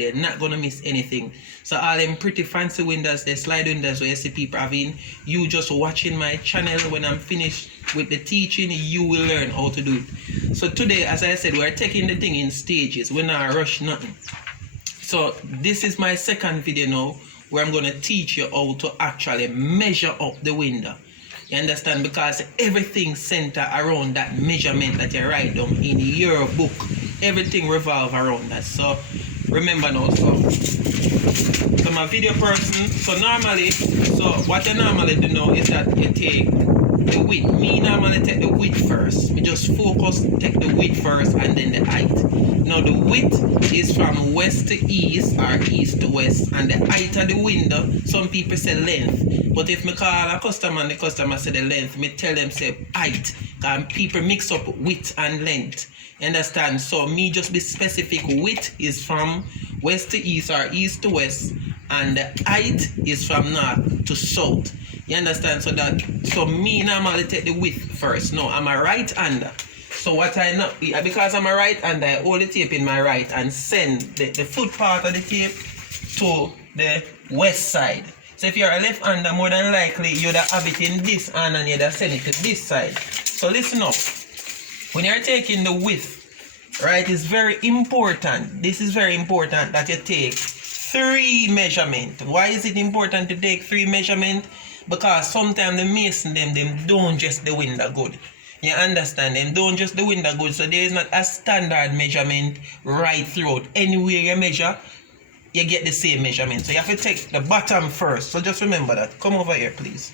You're not gonna miss anything. So all them pretty fancy windows, the slide windows where you see people having, you just watching my channel. When I'm finished with the teaching, you will learn how to do it. So today, as I said, we're taking the thing in stages. We're not rush nothing. So this is my second video now, where I'm gonna teach you how to actually measure up the window. You understand? Because everything center around that measurement that you write down in your book. Everything revolve around that. So remember now, so I'm a video person. So normally, so what you normally do now is that you take the width. Me normally take the width first. Me just focus, take the width first and then the height. Now the width is from west to east or east to west, and the height of the window, some people say length. But if me call a customer and the customer say the length, me tell them say height. Because people mix up width and length. You understand? So me just be specific. Width is from west to east or east to west, and the height is from north to south. You understand? So me normally take the width first. No, I'm a right-hander. So what I know, because I'm a right-hander, I hold the tape in my right and send the foot part of the tape to the west side. So if you're a left-hander, more than likely you'd have it in this hand and you'd send it to this side. So listen up. When you're taking the width, right, it's very important. This is very important that you take 3 measurements. Why is it important to take 3 measurements? Because sometimes the mason them don't just the window good. You understand? Them don't just the window good. So there is not a standard measurement right throughout. Anywhere you measure, you get the same measurement. So you have to take the bottom first. So just remember that. Come over here, please.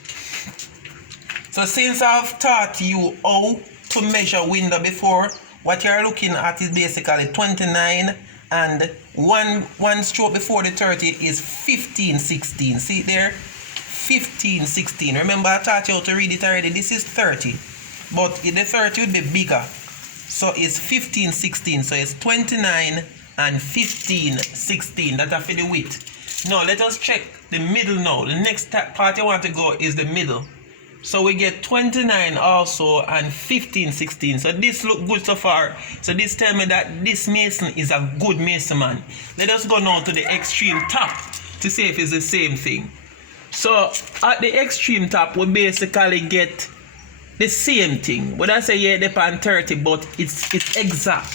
So since I've taught you how to measure window before, what you're looking at is basically 29, and one stroke before the 30 is 15/16. See it there? 15/16. Remember I taught you how to read it already. This is 30, but the 30 would be bigger. So it's 15/16. So it's 29 and 15/16. That's for the width. Now let us check the middle now. The next part you want to go is the middle. So we get 29 also and 15/16. So this look good so far. So this tell me that this mason is a good mason man. Let us go now to the extreme top to see if it's the same thing. So at the extreme top we basically get the same thing. But I say yeah, they pan 30, but it's exact.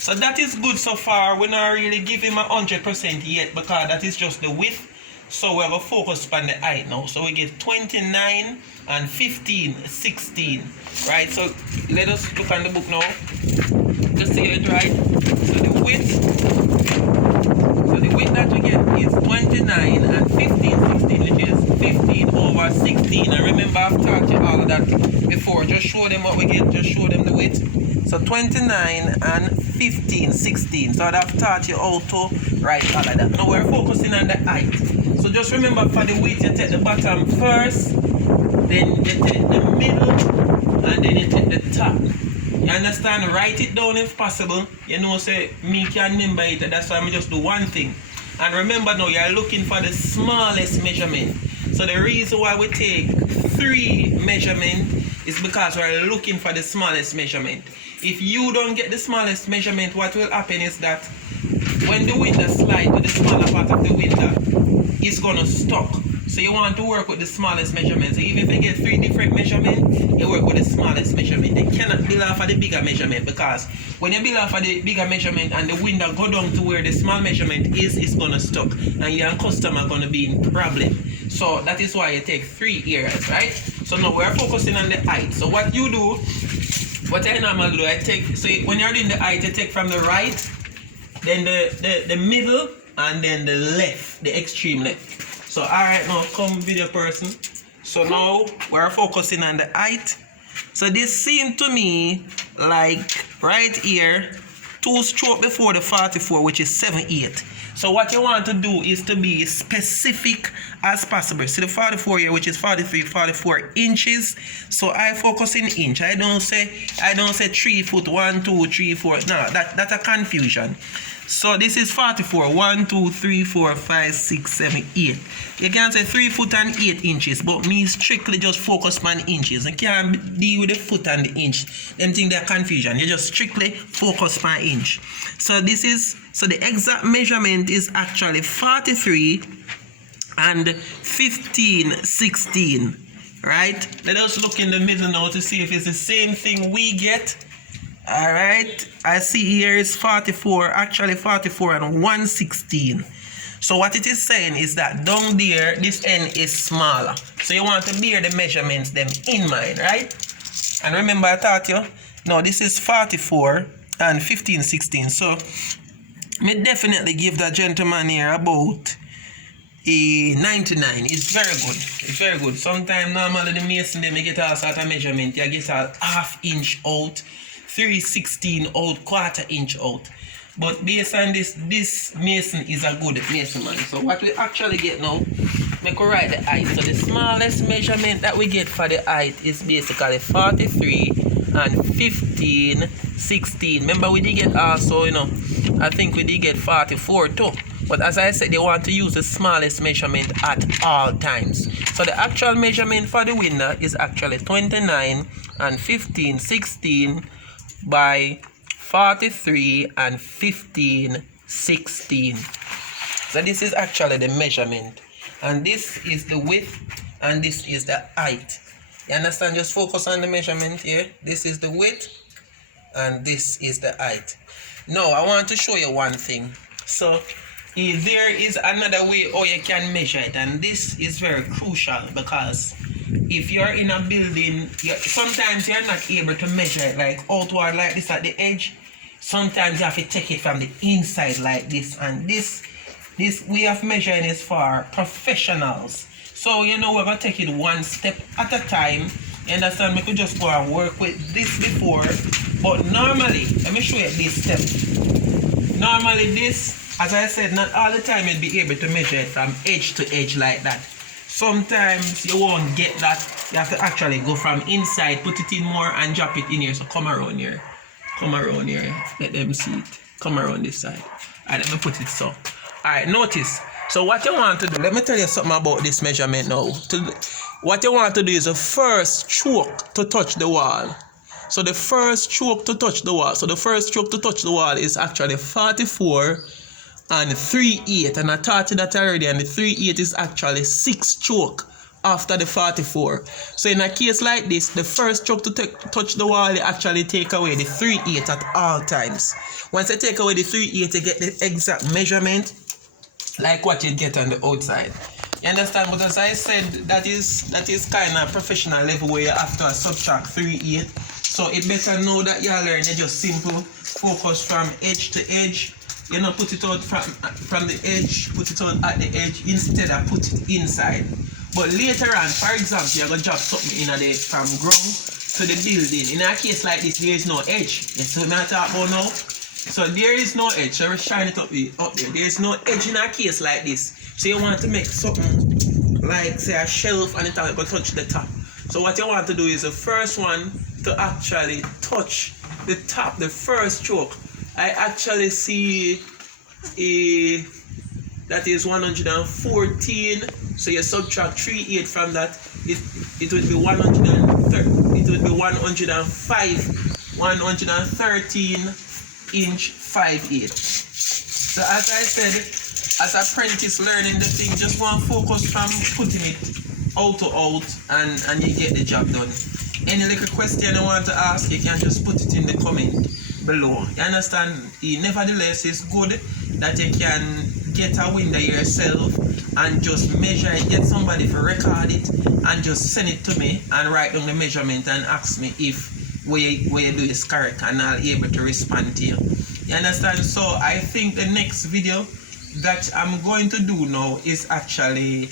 So that is good so far. We're not really giving him 100% yet because that is just the width. So we have a focus on the height now. So we get 29 and 15/16. Right? So let us look on the book now. Just see it right. So the width that we get is 29 and 15/16, which is 15/16. And remember I've taught you all of that before. Just show them what we get, just show them the width. So 29 and 15/16. So I've taught you how to write all of that. Now we're focusing on the height. So just remember for the width you take the bottom first, then you take the middle, and then you take the top. You understand? Write it down if possible. You know, say me can remember it. That's why I just do one thing. And remember now, you're looking for the smallest measurement. So the reason why we take 3 measurements is because we're looking for the smallest measurement. If you don't get the smallest measurement, what will happen is that when the window slides to the smaller part of the window, it's gonna stuck. So you want to work with the smallest measurement. So even if you get 3 different measurements, you work with the smallest measurement. You cannot build off of the bigger measurement, because when you build off of the bigger measurement and the window go down to where the small measurement is, it's gonna stuck, and your customer gonna be in problem. So that is why you take 3 areas, right? So now we're focusing on the height. So what you do, what I normally do, I take, so when you're doing the height, you take from the right, then the middle, and then the left, the extreme left. So alright, now come video person. So now we're focusing on the height. So this seemed to me like right here, 2 stroke before the 44, which is 7/8. So what you want to do is to be specific as possible. See the 44 here, which is 44 inches. So I focus in inch. I don't say 3 foot 1, 2, 3, 4. No, that's a confusion. So this is 44. 1, 2, 3, 4, 5, 6, 7, 8. You can say 3 foot and 8 inches, but me strictly just focus on inches. You can't deal with the foot and the inch. Them think they're confusion. You just strictly focus on inch. So this is, so the exact measurement is actually 43 and 15, 16. Right? Let us look in the middle now to see if it's the same thing we get. All right, I see here is 44, actually 44 and 116. So what it is saying is that down there, this end is smaller. So you want to bear the measurements them in mind, right? And remember I taught you, no, this is 44 and 15, 16. So me definitely give that gentleman here about a 99. It's very good. It's very good. Sometimes normally the mason, they may get all sort of measurement. You get a ½ inch out, 3/16 out, ¼ inch out. But based on this mason is a good mason, man. So what we actually get now, make we write the height. So the smallest measurement that we get for the height is basically 43 and 15, 16. Remember we did get also, you know, I think we did get 44 too. But as I said, they want to use the smallest measurement at all times. So the actual measurement for the window is actually 29 and 15, 16 by 43 and 15, 16. So this is actually the measurement. And this is the width and this is the height. You understand? Just focus on the measurement here. This is the width and this is the height. Now I want to show you one thing. So there is another way how you can measure it, and this is very crucial because if you're in a building, sometimes you're not able to measure it like outward like this at the edge. Sometimes you have to take it from the inside like this, and this way of measuring is for professionals. So you know, we're going to take it one step at a time. You understand? We could just go and work with this before, but normally, let me show you this step. Normally this, as I said, not all the time you'll be able to measure it from edge to edge like that. Sometimes you won't get that. You have to actually go from inside, put it in more and drop it in here. So come around here. Come around here. Let them see it. Come around this side. Alright, let me put it so. Alright, notice. So what you want to do, let me tell you something about this measurement now. What you want to do is the first stroke to touch the wall. So the first stroke to touch the wall. So the first stroke to touch the wall is actually 44 and 3/8, and I taught you that already, and the 3/8 is actually 6 stroke after the 44. So in a case like this, the first stroke to touch the wall, you actually take away the 3/8 at all times. Once you take away the 3/8, you get the exact measurement like what you get on the outside. You understand? But as I said, that is kind of professional level where you have to subtract 3/8. So it better know that you learn. You just simple focus from edge to edge. You know, put it out from the edge, put it out at the edge instead of put it inside. But later on, for example, you're going to drop something in there from ground to the building. In a case like this, there is no edge. That's what I'm talking about now. So there is no edge. So we're shine it up there. There is no edge in a case like this. So you want to make something like, say, a shelf, and it's going to touch the top. So what you want to do is the first one to actually touch the top, the first stroke. I actually see that is 114. So you subtract 3/8 from that, it would be 130. It would be 113 inch 5/8. So as I said, as apprentice learning the thing, just want to focus from putting it out to out, and you get the job done. Any little question you want to ask, you can just put it in the comment below. You understand? Nevertheless, it's good that you can get a window yourself and just measure it, get somebody to record it and just send it to me and write down the measurement and ask me if what you do is correct, and I'll be able to respond to you. You understand? So I think the next video that I'm going to do now is actually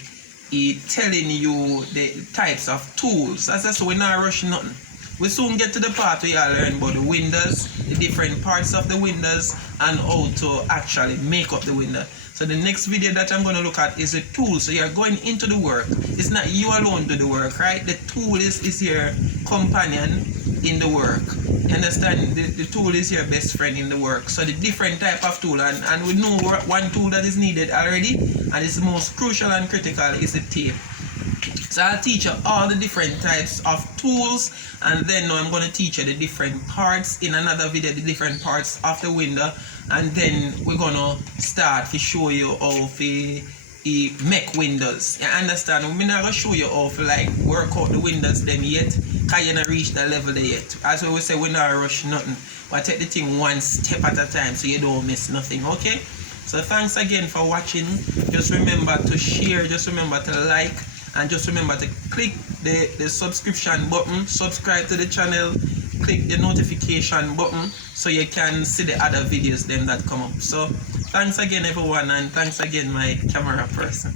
telling you the types of tools. As I said, we're not rushing nothing. We soon get to the part where you learn about the windows, the different parts of the windows, and how to actually make up the window. So the next video that I'm going to look at is a tool. So you're going into the work. It's not you alone do the work, right? The tool is your companion. in the work. You understand? The tool is your best friend in the work. So the different type of tool, and we know one tool that is needed already, and is the most crucial and critical, is the tape. So I'll teach you all the different types of tools, and then now I'm going to teach you the different parts in another video, the different parts of the window, and then we're going to start to show you how to make windows. You understand? We're not going to show you how to like work out the windows them yet, because you not reach that level there yet. As we say, we're not rush nothing, but take the thing one step at a time so you don't miss nothing, okay? So thanks again for watching. Just remember to share, just remember to like, and just remember to click the subscription button, subscribe to the channel, click the notification button so you can see the other videos them that come up. So thanks again everyone, and thanks again my camera person.